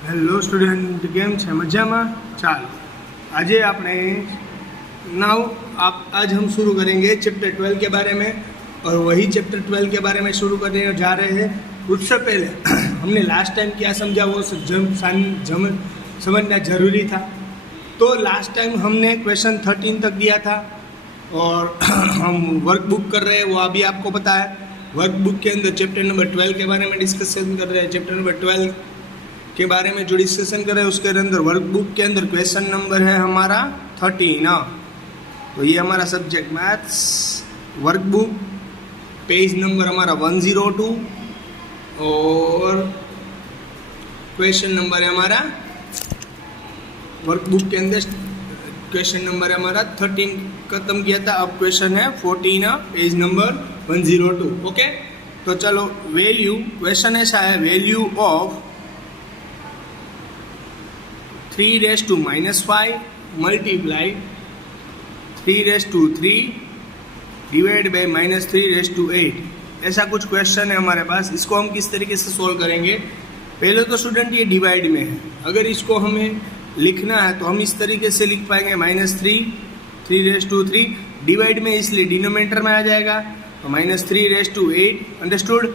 Hello student, केम छे? मजामा? चालो आज आपने आज हम शुरू करेंगे चैप्टर 12 के बारे में। और वही चैप्टर 12 के बारे में शुरू करने जा रहे हैं। उससे पहले हमने लास्ट टाइम क्या समझा वो समझना जरूरी था। तो लास्ट टाइम हमने क्वेश्चन 13 तक दिया था और हम वर्कबुक कर रहे हैं, वो अभी आपको पता है। वर्कबुक के अंदर चैप्टर नंबर 12 के बारे में डिस्कशन कर रहे हैं। चैप्टर नंबर 12 के बारे में जो डिस्कशन कर रहे हैं उसके अंदर वर्कबुक के अंदर क्वेश्चन नंबर है हमारा 13। तो ये हमारा subject maths workbook, page number हमारा 102 और क्वेश्चन नंबर है हमारा वर्कबुक के अंदर क्वेश्चन नंबर हमारा 13 खत्म किया था। अब क्वेश्चन है 14, पेज नंबर 102। ओके, तो चलो वैल्यू, क्वेश्चन ऐसा है, value of 3 raised to -5 multiply 3 raised to 3 divide by -3 raised to 8। ऐसा कुछ क्वेश्चन है हमारे पास। इसको हम किस तरीके से सोल्व करेंगे? पहले तो स्टूडेंट ये डिवाइड में है, अगर इसको हमें लिखना है तो हम इस तरीके से लिख पाएंगे -3 raised to 3 डिवाइड में, इसलिए डिनोमिनेटर में आ जाएगा तो -3 raised to 8। अंडरस्टूड?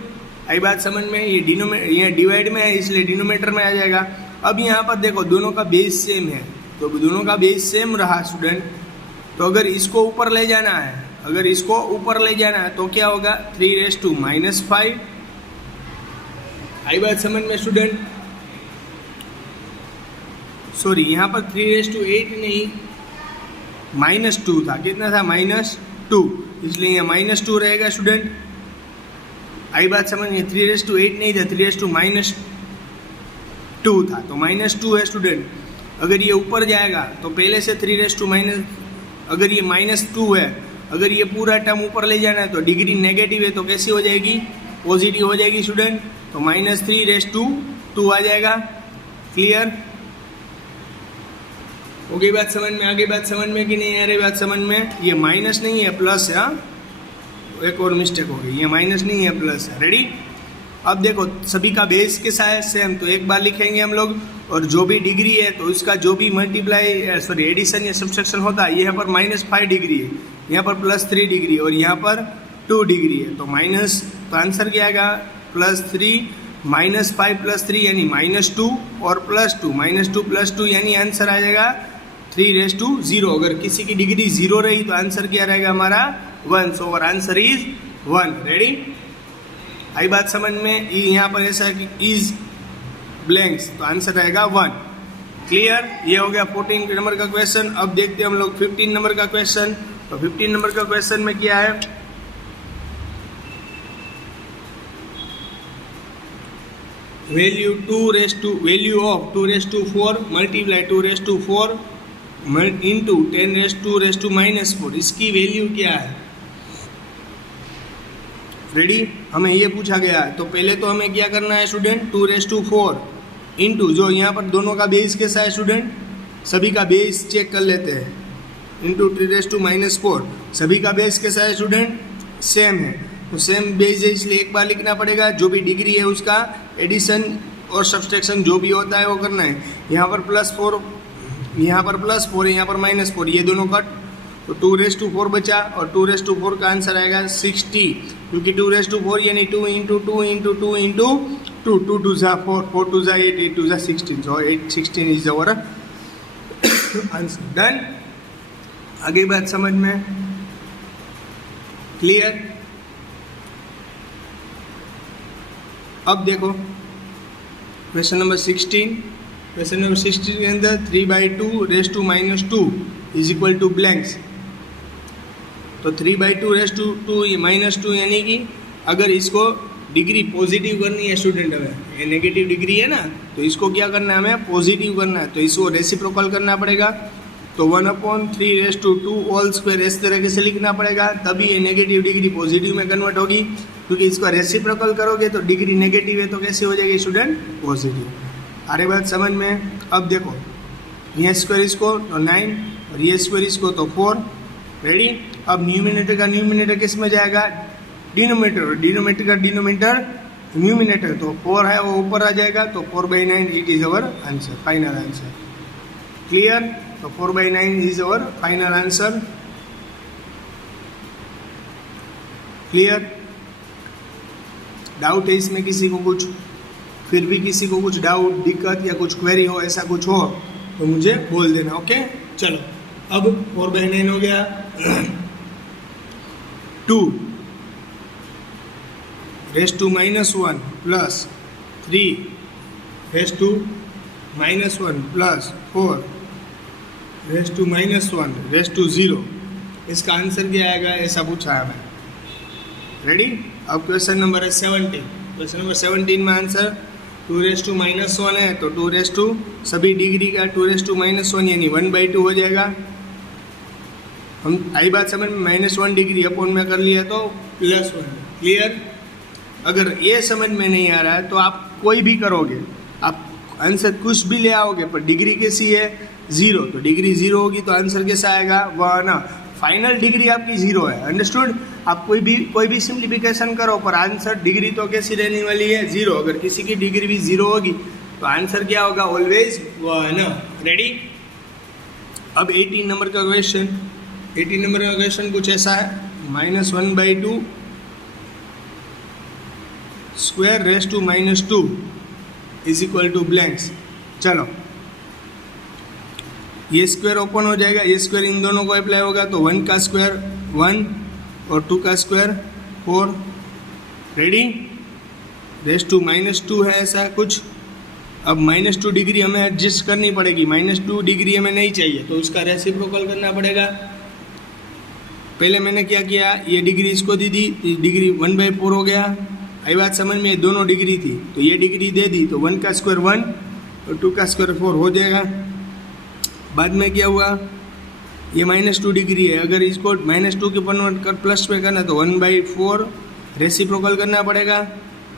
आई बात समझ में? ये डिवाइड में है इसलिए डिनोमिनेटर में आ जाएगा। अब यहाँ पर देखो दोनों का बेस सेम है, तो दोनों का बेस सेम रहा स्टूडेंट। तो अगर इसको ऊपर ले जाना है, तो क्या होगा? 3 raised to -5। आई बात समझ में स्टूडेंट? सॉरी, यहाँ पर 3 raised to 8 नहीं, -2 था। कितना था? -2, इसलिए यहाँ -2 रहेगा स्टूडेंट। आई बात समझ में? 3 raised to 8 नहीं था, 3 raised to -2 था, तो -2 है स्टूडेंट। अगर ये ऊपर जाएगा तो पहले से 3 raised to अगर ये -2 है, अगर ये पूरा टर्म ऊपर ले जाना है तो डिग्री नेगेटिव है तो कैसी हो जाएगी? पॉजिटिव हो जाएगी स्टूडेंट। तो -3 raised to 2 आ जाएगा। क्लियर हो गई बात समझ में? आगे बात समझ में कि नहीं आ रही बात समझ में? ये माइनस नहीं है, प्लस है। एक और मिस्टेक हो गई, ये माइनस नहीं है, प्लस है। रेडी? अब देखो सभी का बेस के साथ सेम, तो एक बार लिखेंगे हम लोग, और जो भी डिग्री है तो इसका जो भी एडिशन या सब्ट्रैक्शन होता है, यहाँ पर -5 डिग्री है, यहाँ पर +3 डिग्री और यहाँ पर 2 डिग्री है, तो माइनस, तो आंसर क्या आएगा? +3 -5 +3 यानी -2 और +2 -2 +2 यानी आंसर आ जाएगा 3 raised to 0। अगर किसी की डिग्री 0 रही तो आंसर क्या रहेगा हमारा? 1। सो और आंसर इज 1। रेडी? आई बात समझ में? यहाँ पर ऐसा है कि इज ब्लैंक्स, तो आंसर रहेगा 1। क्लियर? ये हो गया 14 नंबर का क्वेश्चन। अब देखते हैं हम लोग 15 नंबर का क्वेश्चन। तो 15 नंबर का क्वेश्चन में क्या है? Value of 2 raised to 4 multiply 2 raised to 4 into 10 raised to -4, इसकी वैल्यू क्या है? रेडी? हमें ये पूछा गया है, तो पहले तो हमें क्या करना है स्टूडेंट? 2 raised to 4 इंटू, जो यहाँ पर दोनों का बेस कैसा है स्टूडेंट? सभी का बेस चेक कर लेते हैं। इंटू 3 raised to -4, सभी का बेस कैसा है स्टूडेंट? सेम है, तो सेम बेस है इसलिए एक बार लिखना पड़ेगा। जो भी डिग्री है उसका एडिशन और सब्ट्रैक्शन जो भी होता है वो करना है। यहाँ पर +4, यहाँ पर +4, यहाँ पर -4, ये दोनों कट, तो 2 raised to 4 बचा और 2 raised to 4 का आंसर आएगा 60, क्योंकि 2 raised to 4 यानी 2 इंटू 2 इंटू 2 इंटू 2, 2 2 जा 4, 4 2 जा 8, 8 2 जा 16, so 16 is our answer. Done? आगे बात समझ में? क्लियर? अब देखो क्वेश्चन नंबर 16। क्वेश्चन नंबर 16 के अंदर 3/2 raised to -2 is equal to blanks. तो 3/2 raised to 2 ये -2 यानी कि अगर इसको डिग्री पॉजिटिव करनी है स्टूडेंट, हमें ये नेगेटिव डिग्री है ना, तो इसको क्या करना है? हमें पॉजिटिव करना है, तो इसको रेसिप्रोकल करना पड़ेगा। तो 1/3 raised to 2 होल स्क्वायर इस तरह से लिखना पड़ेगा, तभी ये नेगेटिव डिग्री पॉजिटिव में कन्वर्ट होगी। क्योंकि इसको रेसिप्रोकल करोगे तो डिग्री नेगेटिव है तो कैसे हो जाएगी स्टूडेंट? पॉजिटिव। अरे बात समझ में? अब देखो ये स्क्वायर इसको तो 9 और ये स्क्वायर इसको तो 4। रेडी? अब न्यूमिनेटर का न्यूमिनेटर किस में जाएगा? डिनोमिनेटर, और डिनोमिनेटर का डिनोमिनेटर न्यूमिनेटर तो 4 है वो ऊपर आ जाएगा, तो 4/9 it is our answer, final answer. Clear? तो 4/9 is our final answer. Clear? Doubt है इसमें किसी को कुछ? फिर भी किसी को कुछ डाउट, दिक्कत या कुछ क्वेरी हो, ऐसा कुछ हो तो मुझे बोल देना। ओके, चलो अब 4/9 हो गया। 2 raised to -1 plus 3 raised to -1 plus 4 raised to -1 raised to 0, इसका आंसर क्या आएगा ऐसा पूछा है हमें। रेडी? अब क्वेश्चन नंबर है 17। क्वेश्चन नंबर 17 में आंसर 2 raised to -1 है, तो 2 raised to सभी डिग्री का 2 raised to -1 यानी 1/2 हो जाएगा। हम आई बात समझ में, -1 डिग्री अपॉन में कर लिया तो +1। क्लियर? अगर ये समझ में नहीं आ रहा है तो आप कोई भी करोगे, आप आंसर कुछ भी ले आओगे, पर डिग्री कैसी है? 0, तो डिग्री 0 होगी तो आंसर कैसा आएगा? 1। फाइनल डिग्री आपकी 0 है। अंडरस्टूड? आप कोई भी सिंप्लीफिकेशन करो, पर आंसर डिग्री तो कैसी रहने वाली है? 0। अगर किसी की डिग्री भी 0 होगी तो आंसर क्या होगा? ऑलवेज 1। रेडी? अब 18 नंबर का क्वेश्चन। 18 नंबर का क्वेश्चन कुछ ऐसा है, -1/2 square raised to -2 is equal to blanks. चलो, ये स्क्वायर ओपन हो जाएगा, ये स्क्वायर इन दोनों को अप्लाई होगा तो 1 का स्क्वायर 1 और 2 का स्क्वायर 4। रेडी? रेस्ट टू -2 है ऐसा कुछ। अब -2 डिग्री हमें एडजस्ट करनी पड़ेगी, -2 डिग्री हमें नहीं चाहिए तो उसका रेसिप्रोकल करना पड़ेगा। पहले मैंने क्या किया, ये डिग्री इसको दी दी, डिग्री 1/4 हो गया। आई बात समझ में? दोनों डिग्री थी तो ये डिग्री दे दी तो 1 का स्क्वायर 1 और 2 का स्क्वायर 4 हो जाएगा। बाद में क्या हुआ, ये -2 डिग्री है, अगर इसको -2 के कन्वर्ट कर प्लस में करना तो 1/4 रेसिप्रोकल करना पड़ेगा।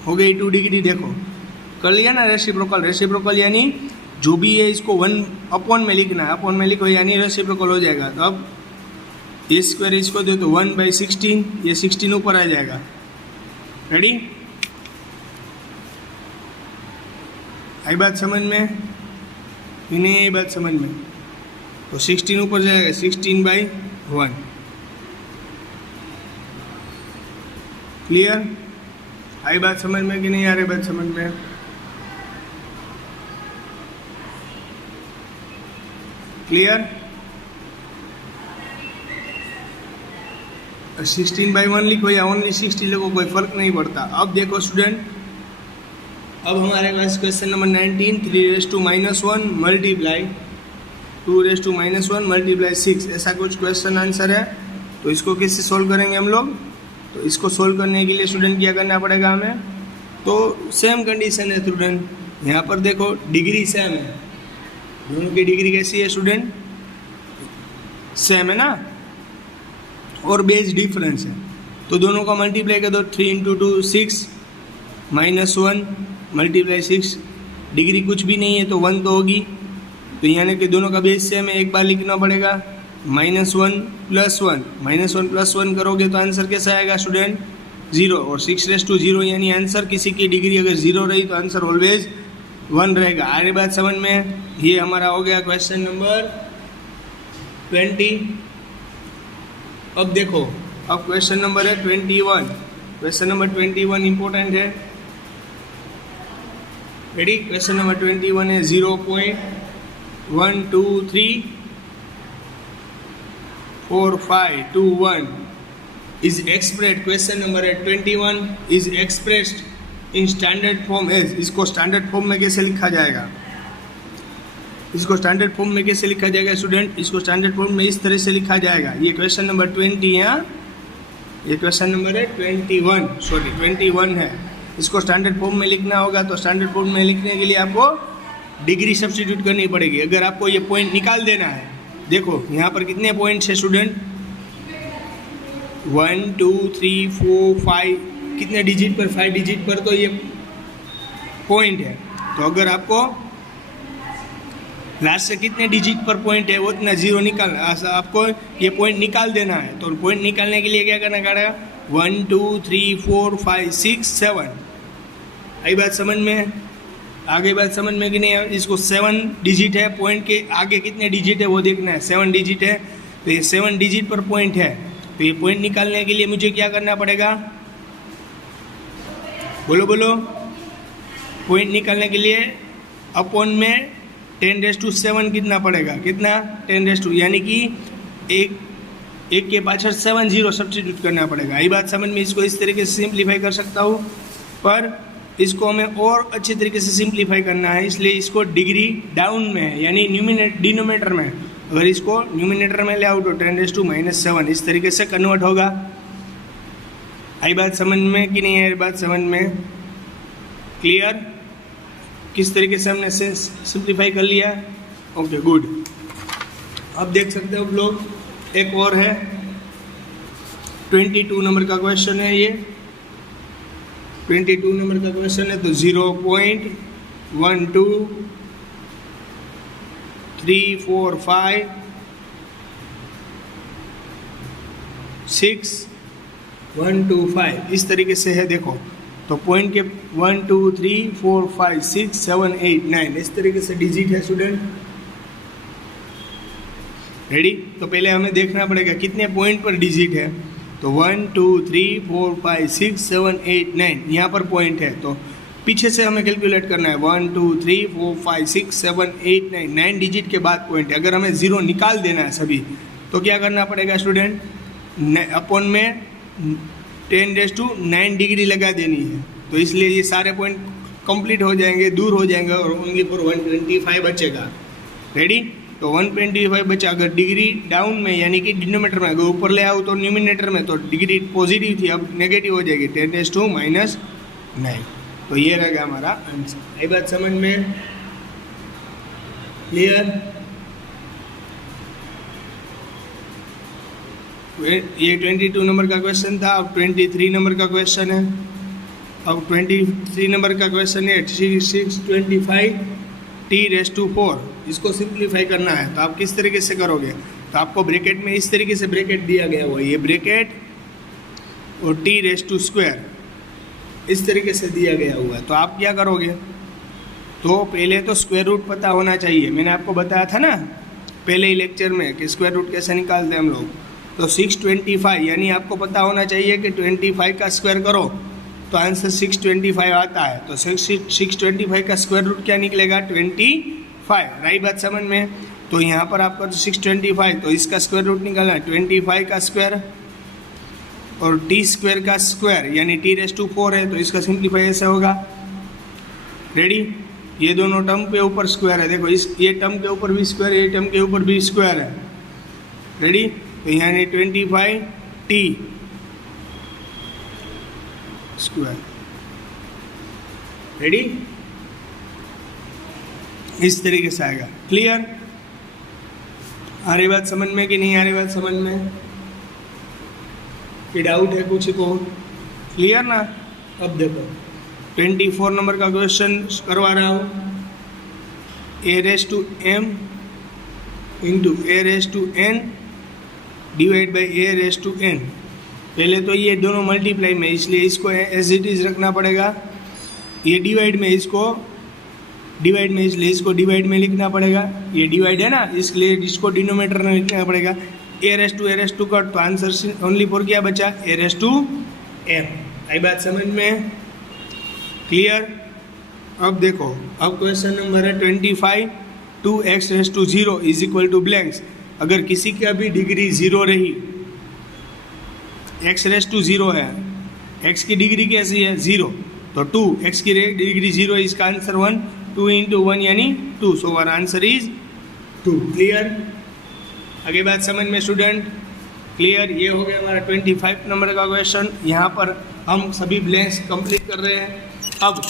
हो गई 2 डिग्री। देखो कर लिया ना रेसिप्रोकल। रेसिप्रोकल यानी जो भी है इसको 1 अपॉन में लिखना है, अपॉन में लिखो यानी रेसिप्रोकल हो जाएगा। तो अब ये स्क्वायर इसको दे तो 1/16, ये 16 ऊपर आ जाएगा। रेडी? आई बात समझ में कि नहीं? आई बात समझ में? तो 16 ऊपर जाएगा, 16/1। क्लियर? आई बात समझ में कि नहीं आ रही बात समझ में? क्लियर? 16/1 लिखो या ओनली 60 लिखो, कोई फर्क नहीं पड़ता। अब देखो स्टूडेंट, अब हमारे पास question number 19, 3 raised to -1 multiply 2 raised to -1 multiply 6, ऐसा कुछ क्वेश्चन आंसर है। तो इसको कैसे सोल्व करेंगे हम लोग? तो इसको सोल्व करने के लिए स्टूडेंट क्या करना पड़ेगा हमें? तो सेम कंडीशन है स्टूडेंट, यहाँ पर देखो डिग्री सेम है, दोनों की डिग्री कैसी है स्टूडेंट? सेम है ना, और बेस डिफरेंस है तो दोनों का मल्टीप्लाई कर दो। 3 × 2 6 -1 मल्टीप्लाई 6, डिग्री कुछ भी नहीं है तो 1 तो होगी, तो यानी कि दोनों का बेस सेम है। एक बार लिखना पड़ेगा -1 + 1, -1 + 1 करोगे तो आंसर कैसा आएगा स्टूडेंट? 0। और 6 raised to 0 यानी आंसर किसी की डिग्री अगर 0 रही तो आंसर ऑलवेज 1 रहेगा। आगे बात समझ में? ये हमारा हो गया क्वेश्चन नंबर 20। अब देखो, अब क्वेश्चन नंबर है 21। क्वेश्चन नंबर 21 इंपॉर्टेंट है। रेडी? क्वेश्चन नंबर 21 है 0.1234521 इज एक्सप्रेस्ड। क्वेश्चन नंबर है 21 is expressed in standard form as. इसको स्टैंडर्ड फॉर्म में कैसे लिखा जाएगा? इसको स्टैंडर्ड फॉर्म में कैसे लिखा जाएगा स्टूडेंट? इसको स्टैंडर्ड फॉर्म में इस तरह से लिखा जाएगा। ये क्वेश्चन नंबर 20 है, ये क्वेश्चन नंबर है 21 है। इसको स्टैंडर्ड फॉर्म में लिखना होगा तो स्टैंडर्ड फॉर्म में लिखने के लिए आपको डिग्री सब्स्टिट्यूट करनी पड़ेगी। अगर आपको ये पॉइंट निकाल देना है, देखो यहाँ पर कितने पॉइंट्स है स्टूडेंट? 1 2 3 4 5, कितने डिजिट पर? 5 डिजिट पर तो ये पॉइंट है। तो अगर आपको लास्ट से कितने डिजिट पर पॉइंट है वो इतना 0 निकालना, आपको ये पॉइंट निकाल देना है। तो पॉइंट निकालने के लिए क्या करना पड़ेगा? 1 2 3 4 5 6 7, आई बात समझ में? आगे बात समझ में कि नहीं? इसको 7 डिजिट है, पॉइंट के आगे कितने डिजिट है वो देखना है। 7 डिजिट है तो ये 7 डिजिट पर पॉइंट है, तो ये पॉइंट निकालने के लिए मुझे क्या करना पड़ेगा? बोलो बोलो। पॉइंट निकालने के लिए अपॉन में 10⁻7 कितना पड़ेगा? कितना? 10⁻, यानी कि एक के पाछड़ 7 0 सब्स्टिट्यूट करना पड़ेगा। ये बात समझ में? इसको इस तरीके से सिंप्लीफाई कर सकता हूँ, पर इसको हमें और अच्छे तरीके से सिंप्लीफाई करना है, इसलिए इसको डिग्री डाउन में यानी डिनोमिनेटर में, अगर इसको न्यूमिनेटर में ले आओ तो 10⁻⁻7 इस तरीके से कन्वर्ट होगा। आई बात समझ में कि नहीं है? बात समझ में? क्लियर? किस तरीके से हमने सिंप्लीफाई कर लिया? Okay good. अब देख सकते हो आप लोग, एक और है 22 नंबर का क्वेश्चन है ये। 22 नंबर का क्वेश्चन है, तो 0.12345 इस तरीके से है। देखो तो पॉइंट के 1 2 3 4 5 6 7 8 9 इस तरीके से डिजिट है स्टूडेंट। रेडी? तो पहले हमें देखना पड़ेगा कितने पॉइंट पर डिजिट है। तो 1 2 3 4 5 6 7 8 9 यहाँ पर पॉइंट है, तो पीछे से हमें कैलकुलेट करना है। 1 2 3 4 5 6 7 8 9 9 डिजिट के बाद पॉइंट है। अगर हमें 0 निकाल देना है सभी, तो क्या करना पड़ेगा स्टूडेंट? अपॉन में 10⁻9 डिग्री लगा देनी है, तो इसलिए ये सारे पॉइंट कंप्लीट हो जाएंगे, दूर हो जाएंगे और ओनली फॉर 125 बचेगा। रेडी? तो 125 बचा। अगर डिग्री डाउन में यानी कि डिनोमिनेटर में, अगर ऊपर ले आओ तो न्यूमिनेटर में, तो डिग्री पॉजिटिव थी अब नेगेटिव हो जाएगी 10⁻⁹ तो ये रहेगा हमारा आंसर। ये बात समझ में? क्लियर? ये 22 नंबर का क्वेश्चन था। अब 23 नंबर का क्वेश्चन है। अब 23 नंबर का क्वेश्चन है 625t⁴ इसको सिंप्लीफाई करना है। तो आप किस तरीके से करोगे? तो आपको ब्रैकेट में इस तरीके से ब्रैकेट दिया गया हुआ है, ये ब्रैकेट और t⁻² इस तरीके से दिया गया हुआ है। तो आप क्या करोगे? तो पहले तो स्क्वायर रूट पता होना चाहिए। मैंने आपको बताया था ना पहले ही लेक्चर में कि स्क्वायर रूट कैसे निकालते हैं हम लोग। तो 625 यानी आपको पता होना चाहिए कि 25 का स्क्वायर करो तो आंसर 625 आता है। तो 625 का स्क्वायर रूट क्या निकलेगा? 25। राइट बात समझ में? तो यहाँ पर आपका तो 625, तो इसका स्क्वायर रूट निकालना है 25 का स्क्वायर और t² का स्क्वायर यानी t⁻4 है, तो इसका सिंप्लीफाई ऐसे होगा। रेडी? ये दोनों टर्म के ऊपर स्क्वायर है। देखो ये टर्म के ऊपर भी स्क्वायर, ये टर्म के ऊपर भी स्क्वायर है। रेडी? तो यानी 25t²। रेडी? इस तरीके से आएगा। क्लियर? आ रही बात समझ में कि नहीं आ रही बात समझ में? कि डाउट है कुछ को? क्लियर ना? अब देखो 24 नंबर का क्वेश्चन करवा रहा हूँ। a⁻m × a⁻n divide by a⁻n। पहले तो ये दोनों मल्टीप्लाई में, इसलिए इसको एज इट इज रखना पड़ेगा। ये डिवाइड में, इसलिए इसको डिवाइड में लिखना पड़ेगा। ये डिवाइड है ना, इसलिए इसको डिनोमिनेटर में लिखना पड़ेगा। a⁻2 कट, तो आंसर ओनली फॉर क्या बचा? a⁻m। आई बात समझ में? क्लियर? अब देखो, अब क्वेश्चन नंबर है 25 2x⁻0 is equal to blanks. अगर किसी का भी डिग्री 0 रही, x⁻0 है, x की डिग्री कैसी है? 0, तो 2, x की डिग्री 0 है, इसका आंसर 1, 2 × 1 यानी 2, so our answer is 2। Clear? आगे बात समझ में स्टूडेंट? क्लियर? ये हो गया हमारा 25 नंबर का क्वेश्चन। यहाँ पर हम सभी ब्लैंक्स कंप्लीट कर रहे हैं। अब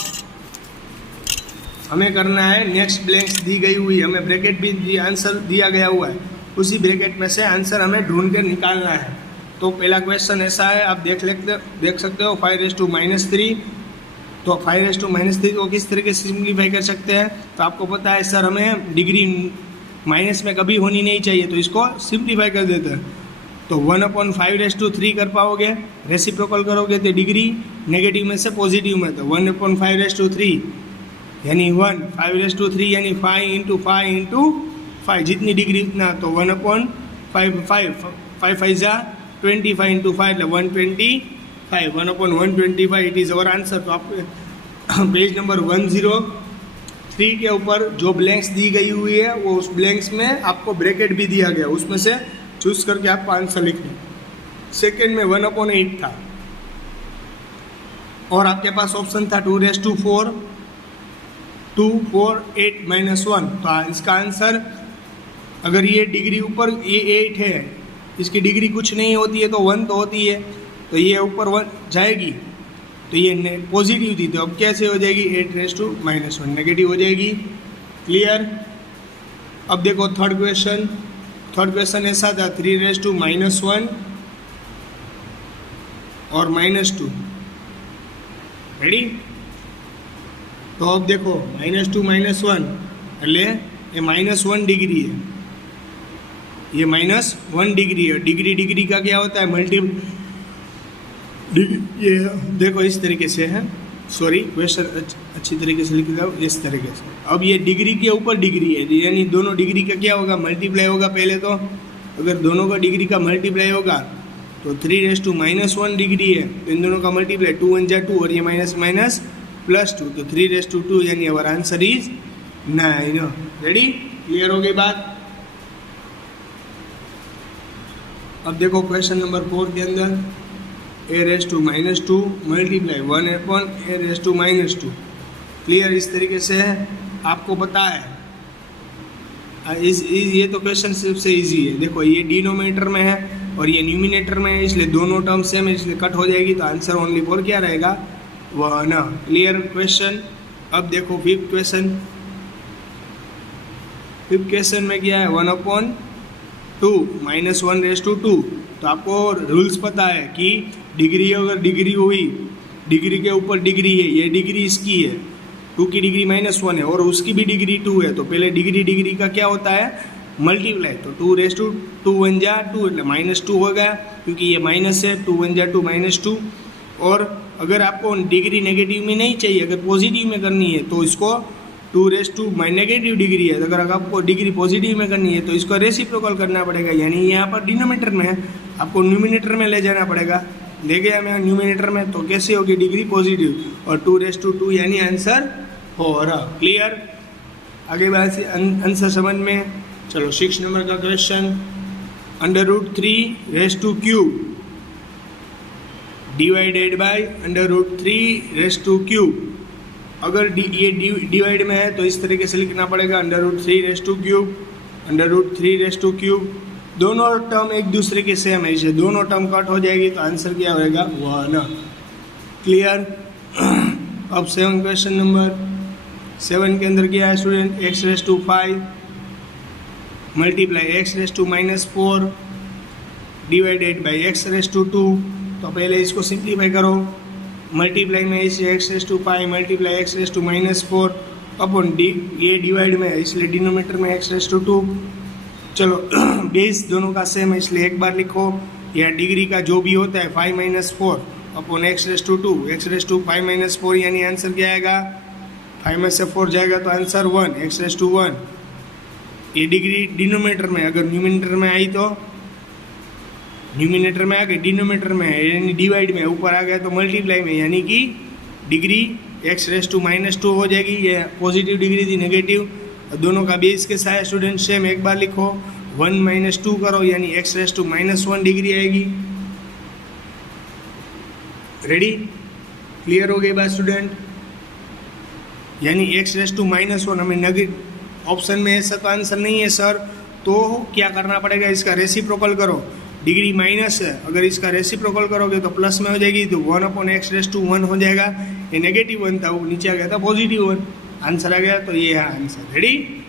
हमें करना है नेक्स्ट ब्लैंक्स दी गई हुई, हमें ब्रैकेट भी आंसर दिया गया हुआ है, उसी ब्रैकेट में से आंसर हमें ढूंढ कर निकालना है। तो पहला क्वेश्चन ऐसा है, आप देख सकते हो 5⁻³ तो 5⁻³ को किस तरीके से सिंप्लीफाई कर सकते हैं? तो आपको पता है सर हमें डिग्री माइनस में कभी होनी नहीं चाहिए, तो इसको सिंप्लीफाई कर देते हैं। तो 1/5/3 कर पाओगे, रेसिप्रोकल करोगे तो डिग्री नेगेटिव में से पॉजिटिव में, तो 1/5/3 यानी 1, 5/3 यानी 5 × 5 × 5, जितनी डिग्री उतना, तो 1/5, 5 5 25 × 5 એટલે 125, 1/125 इट इज़ अवर आंसर। तो आप पेज नंबर 103 के ऊपर जो ब्लैंक्स दी गई हुई है वो उस ब्लैंक्स में आपको ब्रैकेट भी दिया गया, उसमें से चूज करके आपको आंसर लिखना। सेकेंड में 1/8 था और आपके पास ऑप्शन था 2⁴, 2, 4, 8 -1। तो इसका आंसर, अगर ये डिग्री ऊपर ये 8 है, इसकी डिग्री कुछ नहीं होती है तो 1 तो होती है, तो ये ऊपर 1 जाएगी, तो ये पॉजिटिव थी, तो अब कैसे हो जाएगी 8⁻1 नेगेटिव हो जाएगी। क्लियर। अब देखो थर्ड क्वेश्चन ऐसा था 3⁻1 और -2। रेडी। तो अब देखो -2 -1 એટલે ये -1 डिग्री है, ये -1 डिग्री है। डिग्री का क्या होता है, ये देखो इस तरीके से है, सॉरी क्वेश्चन अच्छी तरीके से लिख दो इस तरीके से। अब ये डिग्री के ऊपर डिग्री है, यानी दोनों डिग्री का क्या होगा, मल्टीप्लाई होगा। पहले तो अगर दोनों का डिग्री का मल्टीप्लाई होगा तो 3⁻1 डिग्री है, तो इन दोनों का मल्टीप्लाई 2 × 1 = 2 और ये -2, तो 3⁻2 यानी our answer is 9। Ready. Clear हो गई बात। अब देखो क्वेश्चन नंबर 4 के अंदर a⁻2 मल्टीप्लाई 1/a⁻2। क्लियर। इस तरीके से आपको पता है, ये तो क्वेश्चन सबसे इजी है। देखो ये डिनोमिनेटर में है और ये न्यूमिनेटर में है, इसलिए दोनों टर्म सेम है, इसलिए कट हो जाएगी, तो आंसर ओनली 4 क्या रहेगा, 1। Clear question. अब देखो फिफ्थ क्वेश्चन में क्या है, 1/2 -1/2। तो आपको रूल्स पता है कि डिग्री, अगर डिग्री हुई, डिग्री के ऊपर डिग्री है, ये डिग्री इसकी है, 2 की डिग्री -1 है और उसकी भी डिग्री 2 है, तो पहले डिग्री का क्या होता है, मल्टीप्लाई। तो 2 × 1 = 2 એટલે -2 हो गया, क्योंकि ये माइनस है, 2 × 1 = 2 -2। और अगर आपको डिग्री नेगेटिव में नहीं चाहिए, अगर पॉजिटिव में करनी है तो इसको 2⁻2 नेगेटिव डिग्री है, अगर आपको डिग्री पॉजिटिव में करनी है तो इसको रेसिप्रोकल करना पड़ेगा, यानी यहाँ पर डिनोमिनेटर में है, आपको न्यूमिनेटर में ले जाना पड़ेगा। ले गया मैं न्यूमिनेटर में, तो कैसे होगी डिग्री पॉजिटिव, और 2⁻2 यानी आंसर 4। क्लियर। आगे बात से आंसर समझ में। चलो 6 नंबर का क्वेश्चन, √3³ डिवाइडेड बाय √3³ अगर ये डिवाइड में है तो इस तरीके से लिखना पड़ेगा, √3³ दोनों टर्म एक दूसरे के सेम है, इसे दोनों टर्म कट हो जाएगी, तो आंसर क्या होगा, 1। क्लियर। अब 7 क्वेश्चन नंबर 7 के अंदर क्या है student, x⁵ multiply x⁻4 divided by x⁵2। तो पहले इसको सिंप्लीफाई करो, मल्टीप्लाई में इसे x⁵ multiply x⁻4 upon D, ये डिवाइड में है इसलिए डिनोमिनेटर में x⁵2। चलो बेस दोनों का सेम है इसलिए एक बार लिखो, यह डिग्री का जो भी होता है 5 - 4 अपॉन x⁵2, x⁵5 - 4 यानी आंसर क्या आएगा, 5 में से 4 जाएगा तो आंसर 1, x⁵1। ये डिग्री डिनोमिनेटर में, अगर न्यूमिनेटर में आई तो न्यूमिनेटर में आ गई, डिनोमिनेटर में यानी डिवाइड में, ऊपर आ गया तो मल्टीप्लाई में, यानी कि डिग्री x⁻2 हो जाएगी। ये पॉजिटिव डिग्री थी, नेगेटिव, दोनों का बेस के साथ स्टूडेंट सेम। एक बार लिखो 1 - 2 करो यानी x⁻1 डिग्री आएगी। रेडी। क्लियर हो गई बात स्टूडेंट, यानी x⁻1 हमें नेगेटिव ऑप्शन में ऐसा तो आंसर नहीं है सर, तो क्या करना पड़ेगा, इसका रेसिप्रोकल करो। डिग्री माइनस है, अगर इसका रेसिप्रोकल करोगे तो प्लस में हो जाएगी, तो 1/x⁻1 हो जाएगा। ये नेगेटिव 1 था, वो नीचे आ गया था पॉजिटिव 1, आंसर आ गया, तो ये है आंसर। रेडी।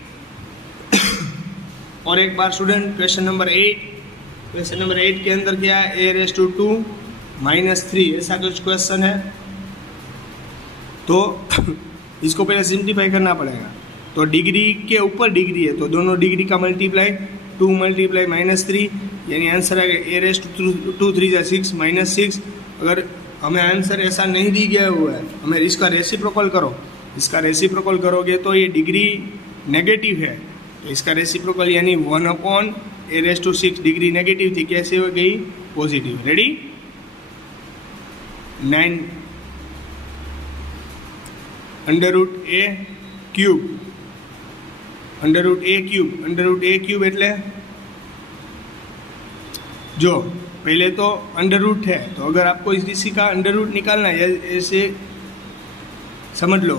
और एक बार स्टूडेंट क्वेश्चन नंबर 8 के अंदर क्या है, a⁻2 - 3 ऐसा कुछ क्वेश्चन है। तो इसको पहले सिंप्लीफाई करना पड़ेगा। तो डिग्री के ऊपर डिग्री है तो दोनों डिग्री का मल्टीप्लाई 2 मल्टीप्लाई -3 यानी आंसर आएगा ए रेस्ट टू 3 जा 6 -6। अगर हमें आंसर ऐसा नहीं दी गया हुआ है, हमें इसका रेसिप्रोकल करो, इसका रेसिप्रोकल करोगे तो ये डिग्री नेगेटिव है, तो इसका रेसिप्रोकल यानी 1/a⁻6 डिग्री नेगेटिव थी, कैसे हो गई पॉजिटिव। रेडी 9 √a³ √a³ એટલે जो पहले तो अंडर रूट है, तो अगर आपको इसी का अंडर रूट निकालना है, ऐसे समझ लो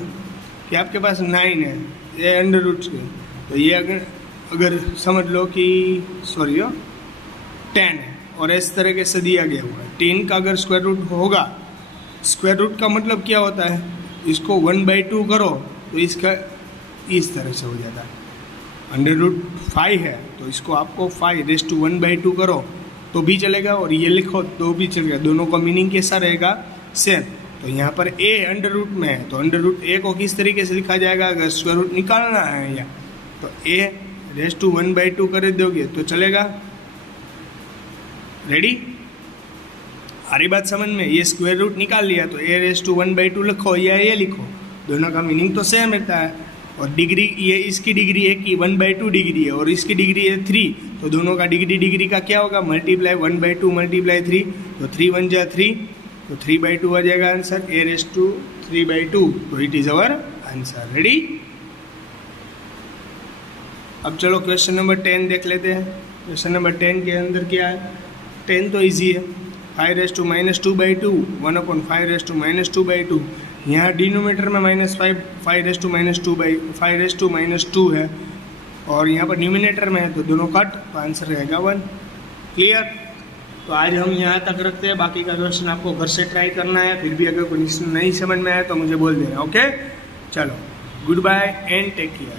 कि आपके पास 9 है, ये अंडर रूट है, तो ये अगर समझ लो कि 10 है और इस तरीके से दिया गया हुआ है। 10 का अगर स्क्वायर रूट होगा, स्क्वायर रूट का मतलब क्या होता है, इसको 1/2 करो तो इसका इस तरह से हो जाता है। अंडर रूट 5 है तो इसको आपको 5⁻1/2 करो तो भी चलेगा, और ये लिखो तो भी चलेगा, दोनों का मीनिंग कैसा रहेगा सेम। तो यहाँ पर a अंडर रूट में है, तो अंडर रूट a को किस तरीके से लिखा जाएगा, अगर स्क्वायर रूट निकालना है या तो a⁻1/2 कर दोगे तो चलेगा। रेडी, सारी बात समझ में, ये स्क्वायर रूट निकाल लिया तो a⁻1/2 लिखो या ये लिखो, दोनों का मीनिंग तो सेम रहता है। और डिग्री, ये इसकी डिग्री है कि 1/2 डिग्री है और इसकी डिग्री है 3, तो दोनों का डिग्री का क्या होगा, मल्टीप्लाई 1/2 मल्टीप्लाई 3, तो 3 1 जा 3, तो 3/2 आ जाएगा आंसर, a⁻3/2, तो it is our answer. Ready, अब चलो क्वेश्चन नंबर 10 देख लेते हैं। क्वेश्चन नंबर 10 के अंदर क्या है, 10 तो ईजी है, 5⁻²/2 1/5⁻²2। यहाँ डिनोमीटर में -5⁻2 है और यहाँ पर न्यूमिनेटर में है, तो दोनों कट, तो आंसर रहेगा 1। क्लियर, तो आज हम यहाँ तक रखते हैं, बाकी का क्वेश्चन आपको घर से ट्राई करना है, फिर भी अगर कोई नहीं समझ में आए तो मुझे बोल देना। ओके, चलो, good bye and take care.